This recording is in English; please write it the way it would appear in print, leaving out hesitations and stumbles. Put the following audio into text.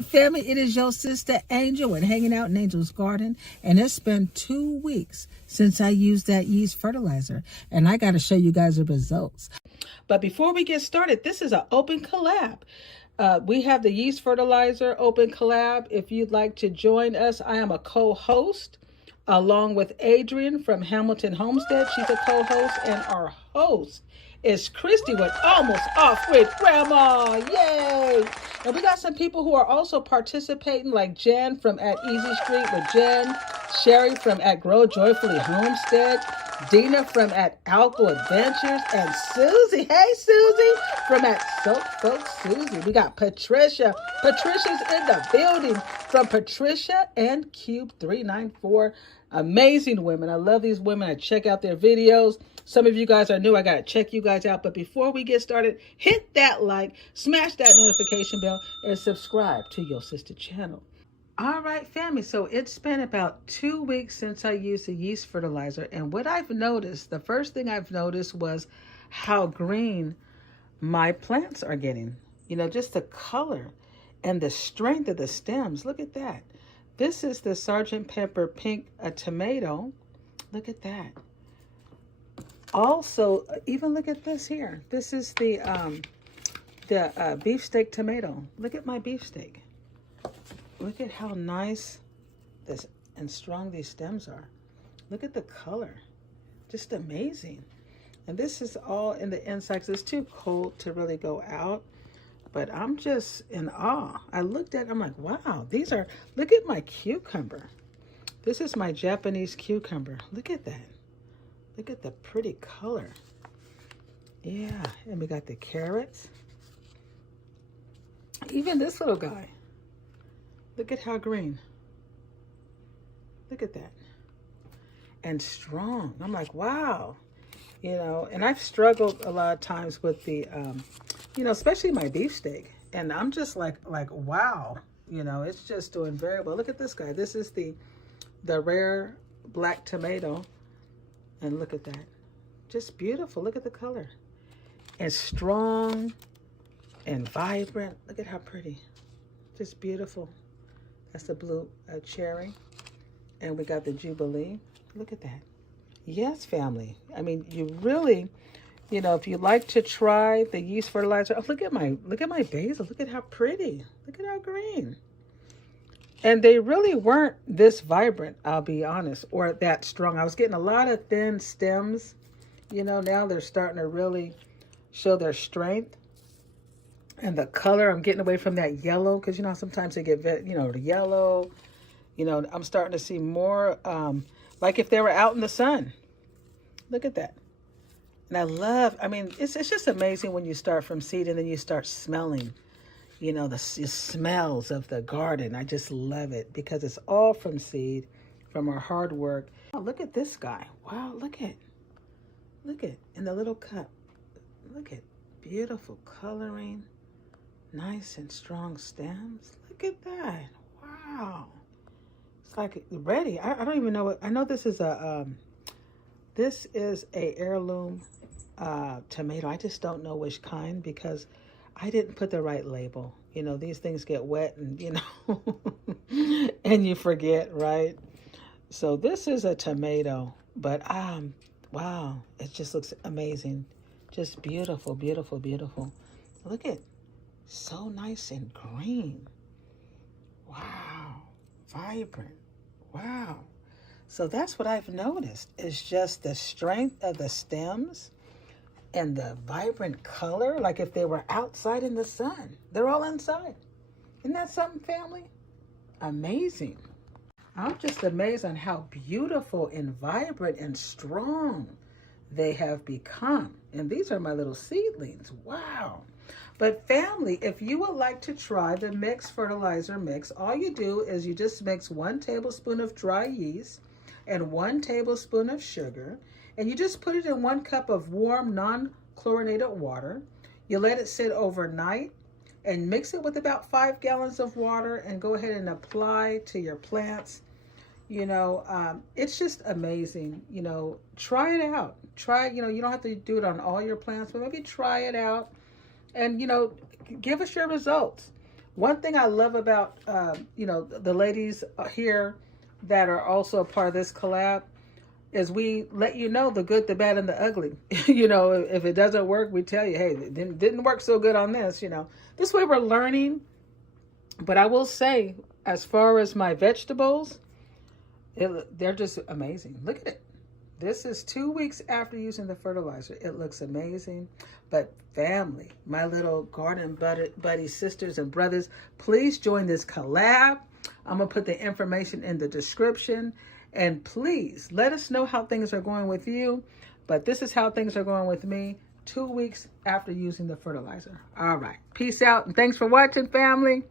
right, family, it is your sister Angel and hanging out in Angel's garden. And it's been 2 weeks since I used that yeast fertilizer. And I got to show you guys the results. But before we get started, this is an open collab. We have the yeast fertilizer open collab. If you'd like to join us, I am a co-host along with Adrienne from Hamilton Homestead. She's a co-host, and our host is Krista with Almost Off with Grandma. Yay! And we got some people who are also participating, like Jen from at Easy Street with Jen, Sherry from at Grow Joyfully Homestead, Dina from at Alco Adventures, and Susie, hey Susie, from at Soap Folks Susie. We got Patricia. Patricia's in the building from Patricia and Cube 394. Amazing women. I love these women. I check out their videos. Some of you guys are new. I got to check you guys out. But before we get started, hit that like, smash that notification bell, and subscribe to your sister channel. All right, family. So it's been about 2 weeks since I used the yeast fertilizer. And what I've noticed, the first thing I've noticed was how green my plants are getting. You know, just the color and the strength of the stems. Look at that. This is the Sgt. Pepper pink tomato. Look at that. Also, even look at this here. This is the beefsteak tomato. Look at my beefsteak. Look at how nice this and strong these stems are. Look at the color. Just amazing. And this is all in the inside. It's too cold to really go out. But I'm just in awe. I looked at it, I'm like, wow, these are, look at my cucumber. This is my Japanese cucumber. Look at that. Look at the pretty color. Yeah, and we got the carrots. Even this little guy. Look at how green. Look at that. And strong. I'm like, wow. You know, and I've struggled a lot of times with the, you know, especially my beefsteak. And I'm just like, wow. You know, it's just doing very well. Look at this guy. This is the rare black tomato. And look at that. Just beautiful. Look at the color. And strong and vibrant. Look at how pretty. Just beautiful. That's the blue cherry. And we got the Jubilee. Look at that. Yes, family. I mean, you really, you know, if you like to try the yeast fertilizer, oh, look at my basil. Look at how pretty. Look at how green. And they really weren't this vibrant, I'll be honest, or that strong. I was getting a lot of thin stems. You know, now they're starting to really show their strength. And the color, I'm getting away from that yellow, because, you know, sometimes they get, you know, the yellow. You know, I'm starting to see more, like if they were out in the sun. Look at that. And I love, I mean, it's just amazing when you start from seed and then you start smelling, you know, the smells of the garden. I just love it because it's all from seed, from our hard work. Oh, look at this guy. Wow, look at, in the little cup. Look at beautiful coloring, nice and strong stems. Look at that. Wow. It's like ready. I don't even know what, I know this is a heirloom tomato. I just don't know which kind because I didn't put the right label. You know, these things get wet and, you know, and you forget, right? So this is a tomato, but wow, it just looks amazing. Just beautiful, beautiful, beautiful. Look at, so nice and green. Wow, vibrant. Wow. So that's what I've noticed is just the strength of the stems and the vibrant color. Like if they were outside in the sun, they're all inside. Isn't that something, family? Amazing. I'm just amazed on how beautiful and vibrant and strong they have become. And these are my little seedlings. Wow. But family, if you would like to try the mixed fertilizer mix, all you do is you just mix 1 tablespoon of dry yeast and 1 tablespoon of sugar, and you just put it in 1 cup of warm, non-chlorinated water. You let it sit overnight and mix it with about 5 gallons of water and go ahead and apply to your plants. You know, it's just amazing. You know, try it out. Try, you know, you don't have to do it on all your plants, but maybe try it out and, you know, give us your results. One thing I love about, you know, the ladies here that are also a part of this collab is we let you know the good, the bad, and the ugly. You know, if it doesn't work, we tell you, hey, it didn't work so good on this, you know. This way we're learning. But I will say, as far as my vegetables, they're just amazing. Look at it. This is 2 weeks after using the fertilizer. It looks amazing. But family, my little garden buddy sisters and brothers, please join this collab. I'm going to put the information in the description. And please let us know how things are going with you. But this is how things are going with me 2 weeks after using the fertilizer. All right. Peace out. And thanks for watching, family.